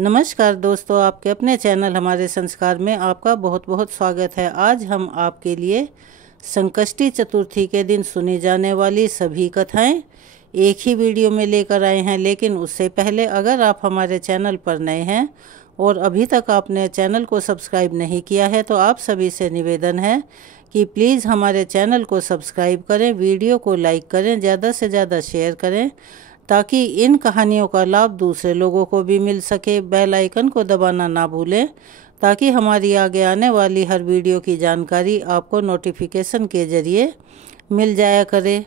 नमस्कार दोस्तों, आपके अपने चैनल हमारे संस्कार में आपका बहुत बहुत स्वागत है। आज हम आपके लिए संकष्टी चतुर्थी के दिन सुनी जाने वाली सभी कथाएं एक ही वीडियो में लेकर आए हैं। लेकिन उससे पहले अगर आप हमारे चैनल पर नए हैं और अभी तक आपने चैनल को सब्सक्राइब नहीं किया है तो आप सभी से निवेदन है कि प्लीज़ हमारे चैनल को सब्सक्राइब करें, वीडियो को लाइक करें, ज़्यादा से ज़्यादा शेयर करें ताकि इन कहानियों का लाभ दूसरे लोगों को भी मिल सके। बेल आइकन को दबाना ना भूलें ताकि हमारी आगे आने वाली हर वीडियो की जानकारी आपको नोटिफिकेशन के ज़रिए मिल जाया करे।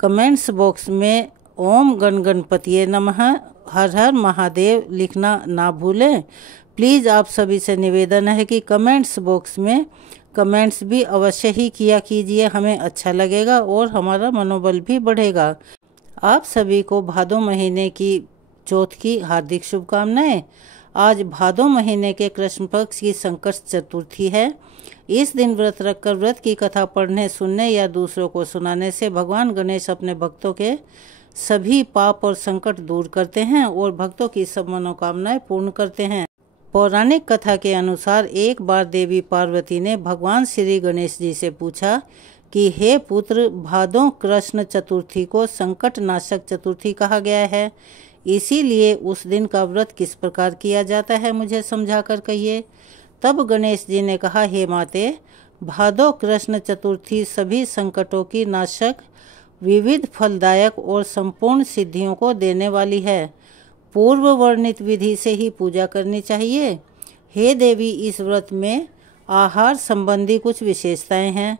कमेंट्स बॉक्स में ओम गण गणपतिये नमः, हर हर महादेव लिखना ना भूलें। प्लीज़ आप सभी से निवेदन है कि कमेंट्स बॉक्स में कमेंट्स भी अवश्य ही किया कीजिए, हमें अच्छा लगेगा और हमारा मनोबल भी बढ़ेगा। आप सभी को भादो महीने की चौथ की हार्दिक शुभकामनाएं। आज भादो महीने के कृष्ण पक्ष की संकष्ट चतुर्थी है। इस दिन व्रत रखकर व्रत की कथा पढ़ने, सुनने या दूसरों को सुनाने से भगवान गणेश अपने भक्तों के सभी पाप और संकट दूर करते हैं और भक्तों की सब मनोकामनाएं पूर्ण करते हैं। पौराणिक कथा के अनुसार एक बार देवी पार्वती ने भगवान श्री गणेश जी से पूछा कि हे पुत्र, भादो कृष्ण चतुर्थी को संकट नाशक चतुर्थी कहा गया है, इसीलिए उस दिन का व्रत किस प्रकार किया जाता है, मुझे समझाकर कहिए। तब गणेश जी ने कहा, हे माते, भादो कृष्ण चतुर्थी सभी संकटों की नाशक, विविध फलदायक और संपूर्ण सिद्धियों को देने वाली है। पूर्व वर्णित विधि से ही पूजा करनी चाहिए। हे देवी, इस व्रत में आहार संबंधी कुछ विशेषताएं हैं,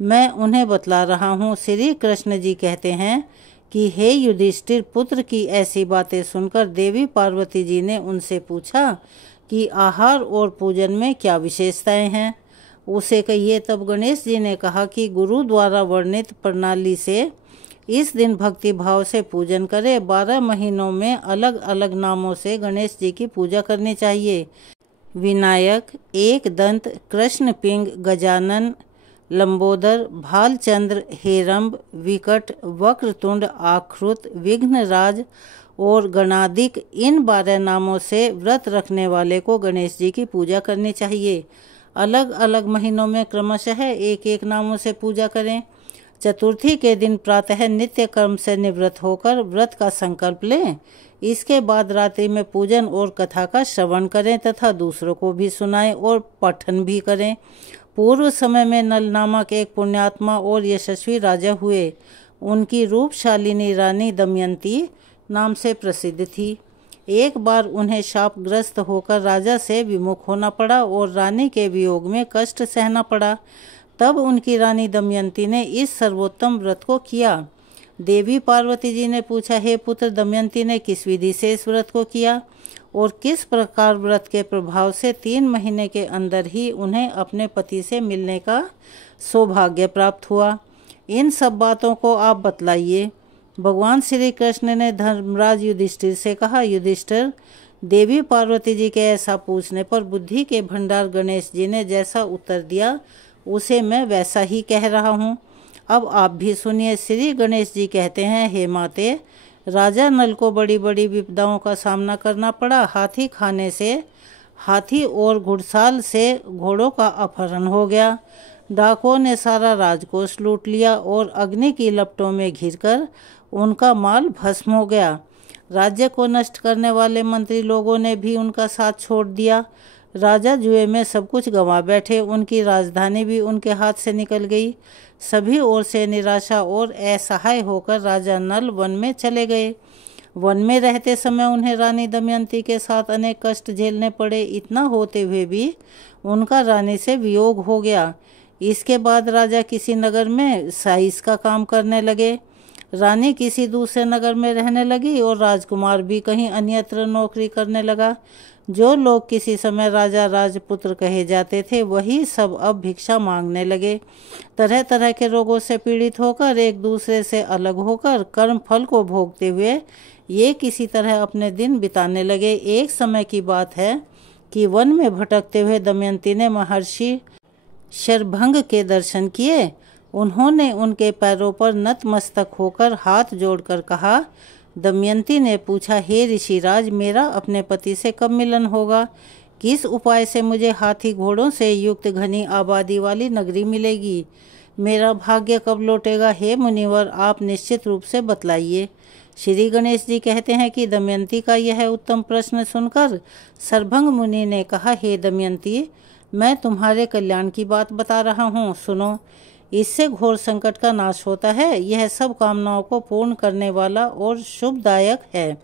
मैं उन्हें बतला रहा हूँ। श्री कृष्ण जी कहते हैं कि हे युधिष्ठिर पुत्र, की ऐसी बातें सुनकर देवी पार्वती जी ने उनसे पूछा कि आहार और पूजन में क्या विशेषताएं हैं, उसे कहिए। तब गणेश जी ने कहा कि गुरु द्वारा वर्णित प्रणाली से इस दिन भक्ति भाव से पूजन करें। 12 महीनों में अलग अलग नामों से गणेश जी की पूजा करनी चाहिए। विनायक, एक दंत, कृष्ण पिंग, गजानन, लंबोदर, भालचंद्र, हेरंब, विकट, वक्रतुंड, आकृत, विघ्नराज और गणाधिक, इन 12 नामों से व्रत रखने वाले को गणेश जी की पूजा करनी चाहिए। अलग अलग महीनों में क्रमशः एक एक नामों से पूजा करें। चतुर्थी के दिन प्रातः नित्य कर्म से निवृत्त होकर व्रत का संकल्प लें। इसके बाद रात्रि में पूजन और कथा का श्रवण करें तथा दूसरों को भी सुनाएं और पठन भी करें। पूर्व समय में नल नामक एक पुण्यात्मा और यशस्वी राजा हुए। उनकी रूपशालिनी रानी दमयंती नाम से प्रसिद्ध थी। एक बार उन्हें शापग्रस्त होकर राजा से विमुख होना पड़ा और रानी के वियोग में कष्ट सहना पड़ा। तब उनकी रानी दमयंती ने इस सर्वोत्तम व्रत को किया। देवी पार्वती जी ने पूछा, हे पुत्र, दमयंती ने किस विधि से इस व्रत को किया और किस प्रकार व्रत के प्रभाव से 3 महीने के अंदर ही उन्हें अपने पति से मिलने का सौभाग्य प्राप्त हुआ। इन सब बातों को आप बतलाइए। भगवान श्री कृष्ण ने धर्मराज युधिष्ठिर से कहा, युधिष्ठिर, देवी पार्वती जी के ऐसा पूछने पर बुद्धि के भंडार गणेश जी ने जैसा उत्तर दिया उसे मैं वैसा ही कह रहा हूँ। अब आप भी सुनिए। श्री गणेश जी कहते हैं, हे माते, राजा नल को बड़ी बड़ी विपदाओं का सामना करना पड़ा। हाथी खाने से हाथी और घुड़साल से घोड़ों का अपहरण हो गया। डाकुओं ने सारा राजकोष लूट लिया और अग्नि की लपटों में घिरकर उनका माल भस्म हो गया। राज्य को नष्ट करने वाले मंत्री लोगों ने भी उनका साथ छोड़ दिया। राजा जुए में सब कुछ गंवा बैठे। उनकी राजधानी भी उनके हाथ से निकल गई। सभी ओर से निराशा और असहाय होकर राजा नल वन में चले गए। वन में रहते समय उन्हें रानी दमयंती के साथ अनेक कष्ट झेलने पड़े। इतना होते हुए भी उनका रानी से वियोग हो गया। इसके बाद राजा किसी नगर में साइस का काम करने लगे, रानी किसी दूसरे नगर में रहने लगी और राजकुमार भी कहीं अन्यत्र नौकरी करने लगा। जो लोग किसी समय राजा राजपुत्र कहे जाते थे वही सब अब भिक्षा मांगने लगे। तरह तरह के रोगों से पीड़ित होकर, एक दूसरे से अलग होकर, कर्म फल को भोगते हुए ये किसी तरह अपने दिन बिताने लगे। एक समय की बात है कि वन में भटकते हुए दमयंती ने महर्षि शरभंग के दर्शन किए। उन्होंने उनके पैरों पर नतमस्तक होकर हाथ जोड़कर कहा, दमयंती ने पूछा, हे ऋषिराज, मेरा अपने पति से कब मिलन होगा? किस उपाय से मुझे हाथी घोड़ों से युक्त घनी आबादी वाली नगरी मिलेगी? मेरा भाग्य कब लौटेगा? हे मुनिवर, आप निश्चित रूप से बतलाइए। श्री गणेश जी कहते हैं कि दमयंती का यह उत्तम प्रश्न सुनकर सर्भंग मुनि ने कहा, हे दमयंती, मैं तुम्हारे कल्याण की बात बता रहा हूँ, सुनो। इससे घोर संकट का नाश होता है। यह सब कामनाओं को पूर्ण करने वाला और शुभदायक है।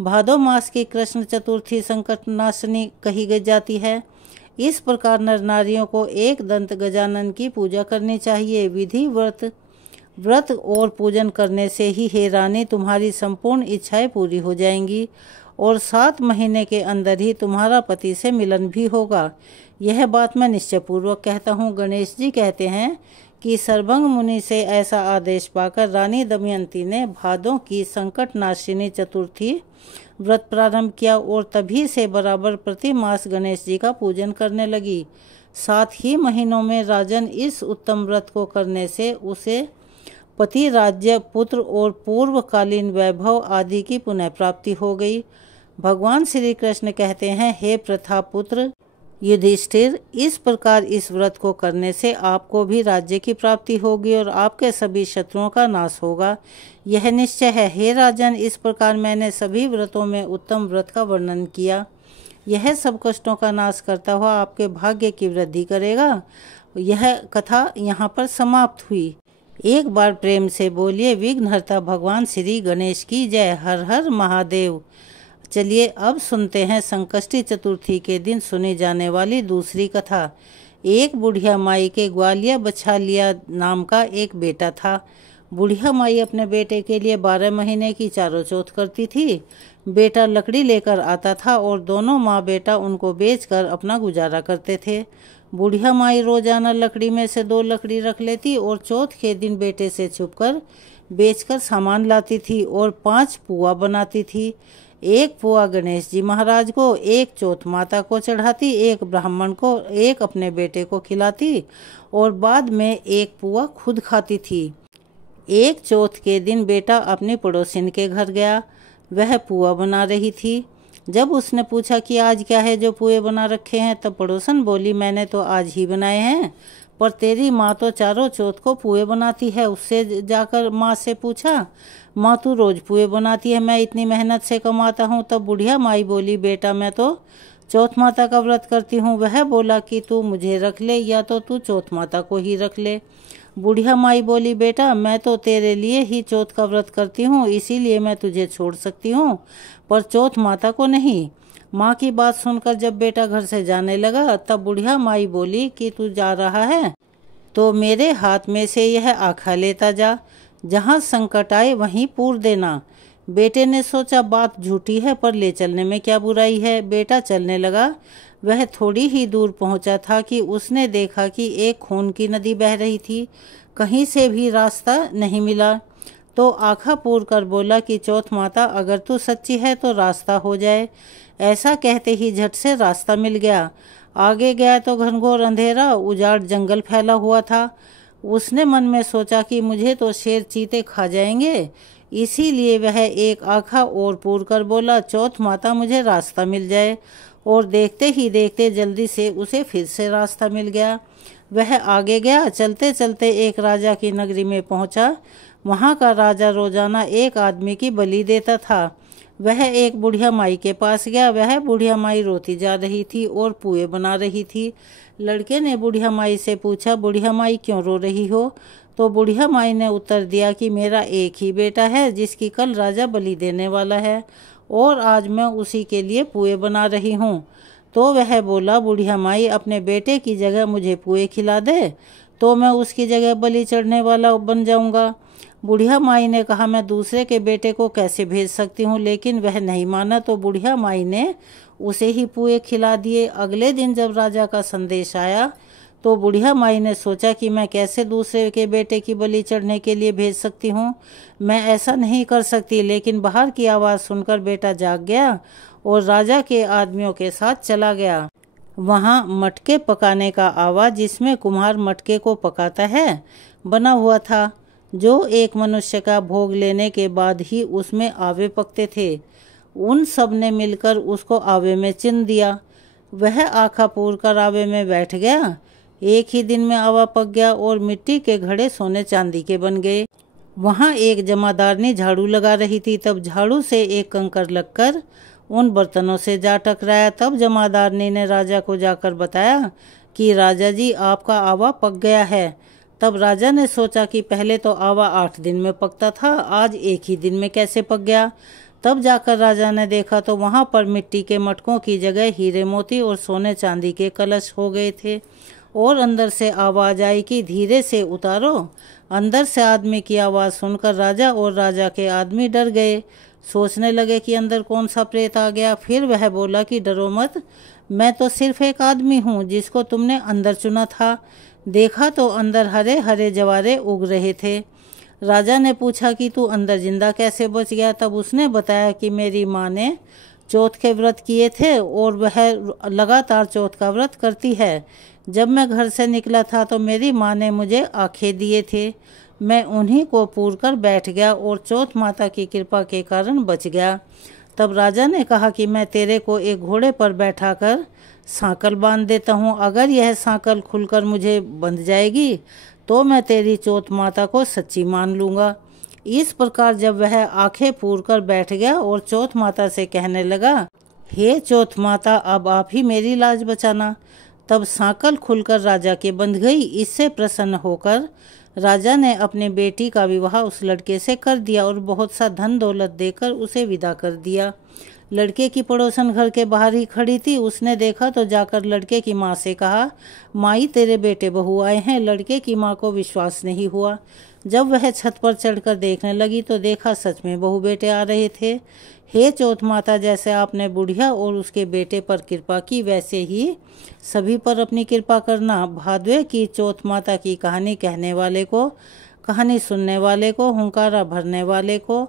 भादो मास की कृष्ण चतुर्थी संकट नाशनी कही गई जाती है। इस प्रकार नर नारियों को एक दंत गजानन की पूजा करनी चाहिए। विधि व्रत और पूजन करने से ही हे रानी तुम्हारी संपूर्ण इच्छाएं पूरी हो जाएंगी और 7 महीने के अंदर ही तुम्हारा पति से मिलन भी होगा। यह बात मैं निश्चयपूर्वक कहता हूँ। गणेश जी कहते हैं कि सर्भंग मुनि से ऐसा आदेश पाकर रानी दमयंती ने भादों की संकट नाशिनी चतुर्थी व्रत प्रारंभ किया और तभी से बराबर प्रति मास गणेश जी का पूजन करने लगी। 7 ही महीनों में राजन इस उत्तम व्रत को करने से उसे पति, राज्य, पुत्र और पूर्वकालीन वैभव आदि की पुनः प्राप्ति हो गई। भगवान श्री कृष्ण कहते हैं, हे प्रथापुत्र युधिष्ठिर, इस प्रकार इस व्रत को करने से आपको भी राज्य की प्राप्ति होगी और आपके सभी शत्रुओं का नाश होगा, यह निश्चय है। हे राजन, इस प्रकार मैंने सभी व्रतों में उत्तम व्रत का वर्णन किया। यह सब कष्टों का नाश करता हुआ आपके भाग्य की वृद्धि करेगा। यह कथा यहाँ पर समाप्त हुई। एक बार प्रेम से बोलिए, विघ्नहर्ता भगवान श्री गणेश की जय। हर हर महादेव। चलिए अब सुनते हैं संकष्टी चतुर्थी के दिन सुनी जाने वाली दूसरी कथा। एक बुढ़िया माई के ग्वालिया बछालिया नाम का एक बेटा था। बुढ़िया माई अपने बेटे के लिए 12 महीने की चारों चौथ करती थी। बेटा लकड़ी लेकर आता था और दोनों माँ बेटा उनको बेचकर अपना गुजारा करते थे। बुढ़िया माई रोजाना लकड़ी में से 2 लकड़ी रख लेती और चौथ के दिन बेटे से छुपकर बेचकर सामान लाती थी और 5 पुआ बनाती थी। एक पुआ गणेश जी महाराज को, एक चौथ माता को चढ़ाती, एक ब्राह्मण को, एक अपने बेटे को खिलाती और बाद में एक पुआ खुद खाती थी। एक चौथ के दिन बेटा अपनी पड़ोसिन के घर गया। वह पुआ बना रही थी। जब उसने पूछा कि आज क्या है जो पुए बना रखे हैं, तब पड़ोसन बोली, मैंने तो आज ही बनाए हैं, पर तेरी माँ तो चारों चौथ को पुए बनाती है। उससे जाकर माँ से पूछा, माँ तू रोज पुए बनाती है, मैं इतनी मेहनत से कमाता हूँ। तब बुढ़िया माई बोली, बेटा मैं तो चौथ माता का व्रत करती हूँ। वह बोला कि तू मुझे रख ले या तो तू चौथ माता को ही रख ले। बुढ़िया माई बोली, बेटा मैं तो तेरे लिए ही चौथ का व्रत करती हूँ, इसीलिए मैं तुझे छोड़ सकती हूँ, पर चौथ माता को नहीं। माँ की बात सुनकर जब बेटा घर से जाने लगा, तब बुढ़िया माई बोली कि तू जा रहा है तो मेरे हाथ में से यह आखा लेता जा, जहाँ संकट आए वहीं पूर देना। बेटे ने सोचा बात झूठी है, पर ले चलने में क्या बुराई है। बेटा चलने लगा। वह थोड़ी ही दूर पहुंचा था कि उसने देखा कि एक खून की नदी बह रही थी। कहीं से भी रास्ता नहीं मिला, तो आखा पूर कर बोला कि चौथ माता अगर तू सच्ची है तो रास्ता हो जाए। ऐसा कहते ही झट से रास्ता मिल गया। आगे गया तो घनघोर अंधेरा, उजाड़ जंगल फैला हुआ था। उसने मन में सोचा कि मुझे तो शेर चीते खा जाएंगे, इसीलिए वह एक आखा और पूर कर बोला, चौथ माता मुझे रास्ता मिल जाए। और देखते ही देखते जल्दी से उसे फिर से रास्ता मिल गया। वह आगे गया। चलते चलते एक राजा की नगरी में पहुंचा। वहां का राजा रोजाना एक आदमी की बलि देता था। वह एक बुढ़िया माई के पास गया। वह बुढ़िया माई रोती जा रही थी और पुए बना रही थी। लड़के ने बुढ़िया माई से पूछा, बुढ़िया माई क्यों रो रही हो? तो बुढ़िया माई ने उत्तर दिया कि मेरा एक ही बेटा है जिसकी कल राजा बलि देने वाला है और आज मैं उसी के लिए पुए बना रही हूँ। तो वह बोला, बुढ़िया माई अपने बेटे की जगह मुझे पुए खिला दे तो मैं उसकी जगह बलि चढ़ने वाला बन जाऊंगा। बुढ़िया माई ने कहा, मैं दूसरे के बेटे को कैसे भेज सकती हूँ, लेकिन वह नहीं माना। तो बुढ़िया माई ने उसे ही पुए खिला दिए। अगले दिन जब राजा का संदेश आया तो बुढ़िया माई ने सोचा कि मैं कैसे दूसरे के बेटे की बलि चढ़ने के लिए भेज सकती हूँ, मैं ऐसा नहीं कर सकती। लेकिन बाहर की आवाज़ सुनकर बेटा जाग गया और राजा के आदमियों के साथ चला गया। वहाँ मटके पकाने का आवाज़, जिसमें कुम्हार मटके को पकाता है, बना हुआ था। जो एक मनुष्य का भोग लेने के बाद ही उसमें आवे पकते थे। उन सब ने मिलकर उसको आवे में चिन दिया। वह आखा पूर कर आवे में बैठ गया। एक ही दिन में आवा पक गया और मिट्टी के घड़े सोने चांदी के बन गए। वहाँ एक जमादारनी झाड़ू लगा रही थी। तब झाड़ू से एक कंकर लगकर उन बर्तनों से जा टकराया। तब जमादारनी ने राजा को जाकर बताया कि राजा जी, आपका आवा पक गया है। तब राजा ने सोचा कि पहले तो आवा 8 दिन में पकता था, आज एक ही दिन में कैसे पक गया। तब जाकर राजा ने देखा तो वहाँ पर मिट्टी के मटकों की जगह हीरे मोती और सोने चांदी के कलश हो गए थे। और अंदर से आवाज़ आई कि धीरे से उतारो। अंदर से आदमी की आवाज़ सुनकर राजा और राजा के आदमी डर गए। सोचने लगे कि अंदर कौन सा प्रेत आ गया। फिर वह बोला कि डरो मत, मैं तो सिर्फ एक आदमी हूँ जिसको तुमने अंदर चुना था। देखा तो अंदर हरे हरे जवारे उग रहे थे। राजा ने पूछा कि तू अंदर जिंदा कैसे बच गया। तब उसने बताया कि मेरी माँ ने चौथ के व्रत किए थे और वह लगातार चौथ का व्रत करती है। जब मैं घर से निकला था तो मेरी माँ ने मुझे आखे दिए थे। मैं उन्हीं को पूर कर बैठ गया और चौथ माता की कृपा के कारण बच गया। तब राजा ने कहा कि मैं तेरे को एक घोड़े पर बैठाकर सांकल बांध देता हूँ। अगर यह सांकल खुलकर मुझे बंध जाएगी तो मैं तेरी चौथ माता को सच्ची मान लूँगा। इस प्रकार जब वह आंखें पूर कर बैठ गया और चौथ माता से कहने लगा, हे चौथ माता, अब आप ही मेरी लाज बचाना। तब सांकल खुलकर राजा के बंध गई। इससे प्रसन्न होकर राजा ने अपने बेटी का विवाह उस लड़के से कर दिया और बहुत सा धन दौलत देकर उसे विदा कर दिया। लड़के की पड़ोसन घर के बाहर ही खड़ी थी। उसने देखा तो जाकर लड़के की माँ से कहा, माई, तेरे बेटे बहू आए हैं। लड़के की माँ को विश्वास नहीं हुआ। जब वह छत पर चढ़कर देखने लगी तो देखा सच में बहू बेटे आ रहे थे। हे चौथ माता, जैसे आपने बुढ़िया और उसके बेटे पर कृपा की वैसे ही सभी पर अपनी कृपा करना। भादवे की चौथ माता की कहानी कहने वाले को, कहानी सुनने वाले को, हुंकारा भरने वाले को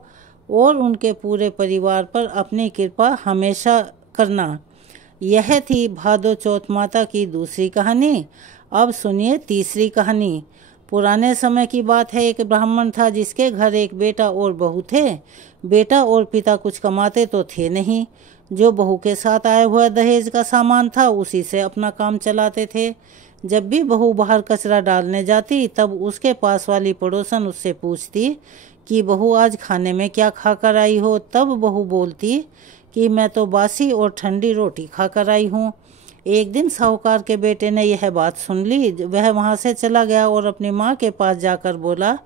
और उनके पूरे परिवार पर अपनी कृपा हमेशा करना। यह थी भादो चौथ माता की दूसरी कहानी। अब सुनिए तीसरी कहानी। पुराने समय की बात है। एक ब्राह्मण था जिसके घर एक बेटा और बहू थे। बेटा और पिता कुछ कमाते तो थे नहीं। जो बहू के साथ आया हुआ दहेज का सामान था उसी से अपना काम चलाते थे। जब भी बहू बाहर कचरा डालने जाती तब उसके पास वाली पड़ोसन उससे पूछती कि बहू, आज खाने में क्या खाकर आई हो। तब बहू बोलती कि मैं तो बासी और ठंडी रोटी खाकर आई हूँ। एक दिन साहूकार के बेटे ने यह बात सुन ली। वह वहाँ से चला गया और अपनी माँ के पास जाकर बोला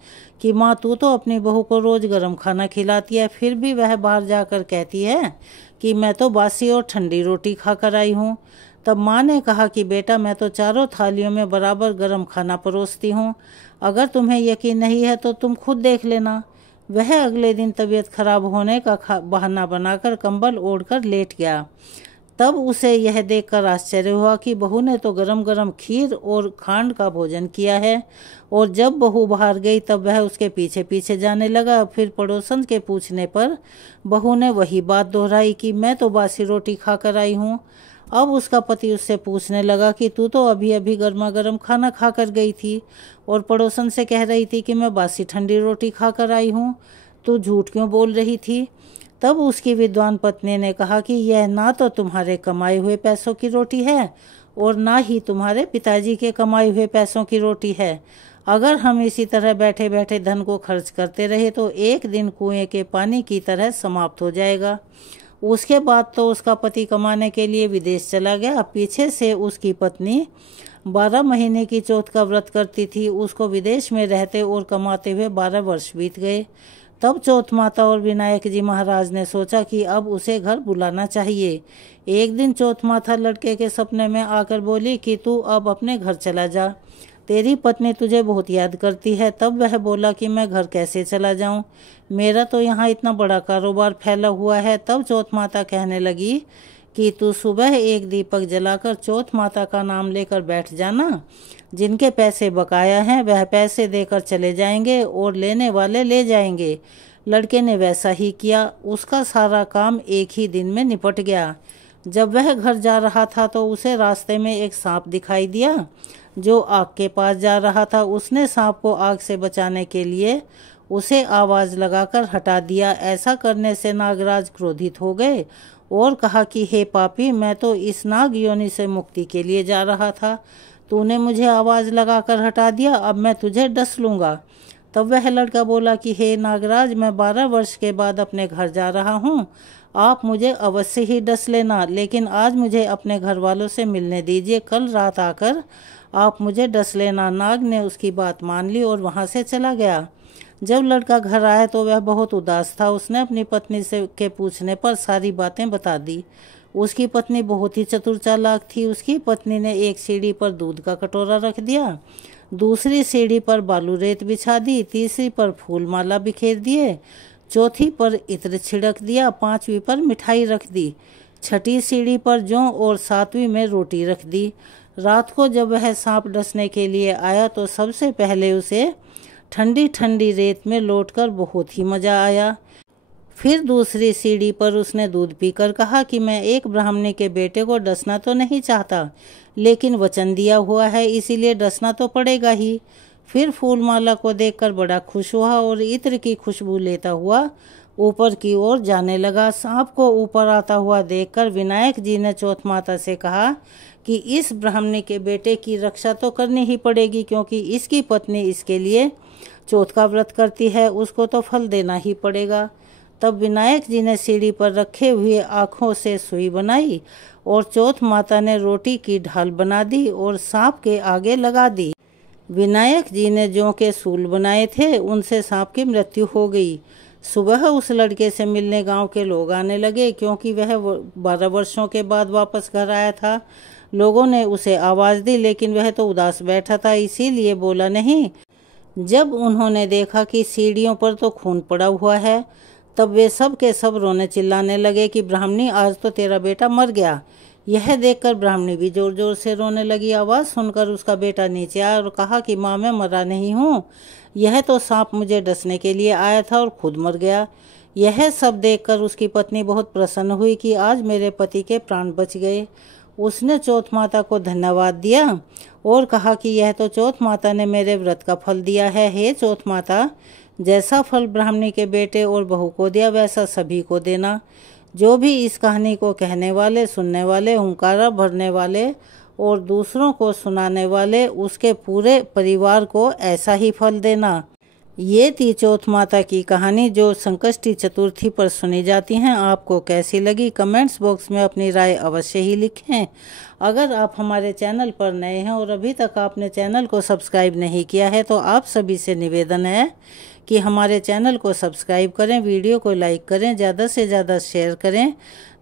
कि माँ, तू तो अपनी बहू को रोज गर्म खाना खिलाती है, फिर भी वह बाहर जाकर कहती है कि मैं तो बासी और ठंडी रोटी खाकर आई हूँ। तब माँ ने कहा कि बेटा, मैं तो चारों थालियों में बराबर गर्म खाना परोसती हूँ। अगर तुम्हें यकीन नहीं है तो तुम खुद देख लेना। वह अगले दिन तबीयत खराब होने का बहाना बनाकर कंबल ओढ़कर लेट गया। तब उसे यह देखकर आश्चर्य हुआ कि बहू ने तो गरम गरम खीर और खांड का भोजन किया है। और जब बहू बाहर गई तब वह उसके पीछे पीछे जाने लगा। फिर पड़ोसन के पूछने पर बहू ने वही बात दोहराई कि मैं तो बासी रोटी खाकर आई हूँ। अब उसका पति उससे पूछने लगा कि तू तो अभी अभी गर्मा गर्म खाना खाकर गई थी और पड़ोसन से कह रही थी कि मैं बासी ठंडी रोटी खाकर आई हूँ, तू झूठ क्यों बोल रही थी। तब उसकी विद्वान पत्नी ने कहा कि यह ना तो तुम्हारे कमाए हुए पैसों की रोटी है और ना ही तुम्हारे पिताजी के कमाए हुए पैसों की रोटी है। अगर हम इसी तरह बैठे बैठे धन को खर्च करते रहे तो एक दिन कुएं के पानी की तरह समाप्त हो जाएगा। उसके बाद तो उसका पति कमाने के लिए विदेश चला गया। पीछे से उसकी पत्नी 12 महीने की चौथ का व्रत करती थी। उसको विदेश में रहते और कमाते हुए 12 वर्ष बीत गए। तब चौथ माता और विनायक जी महाराज ने सोचा कि अब उसे घर बुलाना चाहिए। एक दिन चौथ माता लड़के के सपने में आकर बोली कि तू अब अपने घर चला जा, तेरी पत्नी तुझे बहुत याद करती है। तब वह बोला कि मैं घर कैसे चला जाऊं, मेरा तो यहाँ इतना बड़ा कारोबार फैला हुआ है। तब चौथ माता कहने लगी कि तू सुबह एक दीपक जलाकर चौथ माता का नाम लेकर बैठ जाना। जिनके पैसे बकाया हैं वह पैसे देकर चले जाएंगे और लेने वाले ले जाएंगे। लड़के ने वैसा ही किया। उसका सारा काम एक ही दिन में निपट गया। जब वह घर जा रहा था तो उसे रास्ते में एक सांप दिखाई दिया। जो आग के पास जा रहा था। उसने सांप को आग से बचाने के लिए उसे आवाज़ लगाकर हटा दिया। ऐसा करने से नागराज क्रोधित हो गए और कहा कि हे पापी, मैं तो इस नाग योनि से मुक्ति के लिए जा रहा था, तूने मुझे आवाज़ लगाकर हटा दिया, अब मैं तुझे डस लूँगा। तब वह लड़का बोला कि हे नागराज, मैं 12 वर्ष के बाद अपने घर जा रहा हूँ, आप मुझे अवश्य ही डस लेना, लेकिन आज मुझे अपने घर वालों से मिलने दीजिए, कल रात आकर आप मुझे डस लेना। नाग ने उसकी बात मान ली और वहाँ से चला गया। जब लड़का घर आया तो वह बहुत उदास था। उसने अपनी पत्नी से के पूछने पर सारी बातें बता दी। उसकी पत्नी बहुत ही चतुर चालाक थी। उसकी पत्नी ने एक सीढ़ी पर दूध का कटोरा रख दिया, दूसरी सीढ़ी पर बालू रेत बिछा दी, तीसरी पर फूल माला बिखेर दिए, चौथी पर इत्र छिड़क दिया, पांचवी पर मिठाई रख दी, छठी सीढ़ी पर जौ और सातवीं में रोटी रख दी। रात को जब वह सांप डसने के लिए आया तो सबसे पहले उसे ठंडी ठंडी रेत में लौटकर बहुत ही मज़ा आया। फिर दूसरी सीढ़ी पर उसने दूध पीकर कहा कि मैं एक ब्राह्मणी के बेटे को डसना तो नहीं चाहता, लेकिन वचन दिया हुआ है, इसीलिए डसना तो पड़ेगा ही। फिर फूलमाला को देखकर बड़ा खुश हुआ और इत्र की खुशबू लेता हुआ ऊपर की ओर जाने लगा। सांप को ऊपर आता हुआ देखकर विनायक जी ने चौथ माता से कहा कि इस ब्राह्मणी के बेटे की रक्षा तो करनी ही पड़ेगी, क्योंकि इसकी पत्नी इसके लिए चौथ का व्रत करती है, उसको तो फल देना ही पड़ेगा। तब विनायक जी ने सीढ़ी पर रखे हुए आँखों से सुई बनाई और चौथ माता ने रोटी की ढाल बना दी और सांप के आगे लगा दी। विनायक जी ने जौ के सूल बनाए थे, उनसे सांप की मृत्यु हो गई। सुबह उस लड़के से मिलने गांव के लोग आने लगे, क्योंकि वह 12 वर्षों के बाद वापस घर आया था। लोगों ने उसे आवाज़ दी, लेकिन वह तो उदास बैठा था, इसीलिए बोला नहीं। जब उन्होंने देखा कि सीढ़ियों पर तो खून पड़ा हुआ है, तब वे सब के सब रोने चिल्लाने लगे कि ब्राह्मणी, आज तो तेरा बेटा मर गया। यह देखकर ब्राह्मणी भी जोर जोर से रोने लगी। आवाज़ सुनकर उसका बेटा नीचे आया और कहा कि माँ, मैं मरा नहीं हूँ, यह तो सांप मुझे डसने के लिए आया था और खुद मर गया। यह सब देखकर उसकी पत्नी बहुत प्रसन्न हुई कि आज मेरे पति के प्राण बच गए। उसने चौथ माता को धन्यवाद दिया और कहा कि यह तो चौथ माता ने मेरे व्रत का फल दिया है। हे चौथ माता, जैसा फल ब्राह्मणी के बेटे और बहू को दिया, वैसा सभी को देना। जो भी इस कहानी को कहने वाले, सुनने वाले, हुंकारा भरने वाले और दूसरों को सुनाने वाले, उसके पूरे परिवार को ऐसा ही फल देना। ये थी चौथ माता की कहानी, जो संकष्टी चतुर्थी पर सुनी जाती हैं। आपको कैसी लगी कमेंट्स बॉक्स में अपनी राय अवश्य ही लिखें। अगर आप हमारे चैनल पर नए हैं और अभी तक आपने चैनल को सब्सक्राइब नहीं किया है, तो आप सभी से निवेदन है कि हमारे चैनल को सब्सक्राइब करें, वीडियो को लाइक करें, ज़्यादा से ज़्यादा शेयर करें,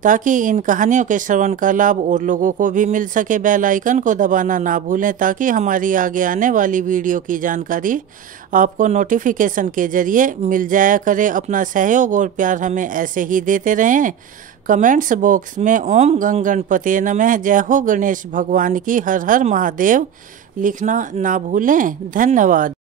ताकि इन कहानियों के श्रवण का लाभ और लोगों को भी मिल सके। बेल आइकन को दबाना ना भूलें, ताकि हमारी आगे आने वाली वीडियो की जानकारी आपको नोटिफिकेशन के जरिए मिल जाया करे। अपना सहयोग और प्यार हमें ऐसे ही देते रहें। कमेंट्स बॉक्स में ओम गंग गणपते नमः, जय हो गणेश भगवान की, हर हर महादेव लिखना ना भूलें। धन्यवाद।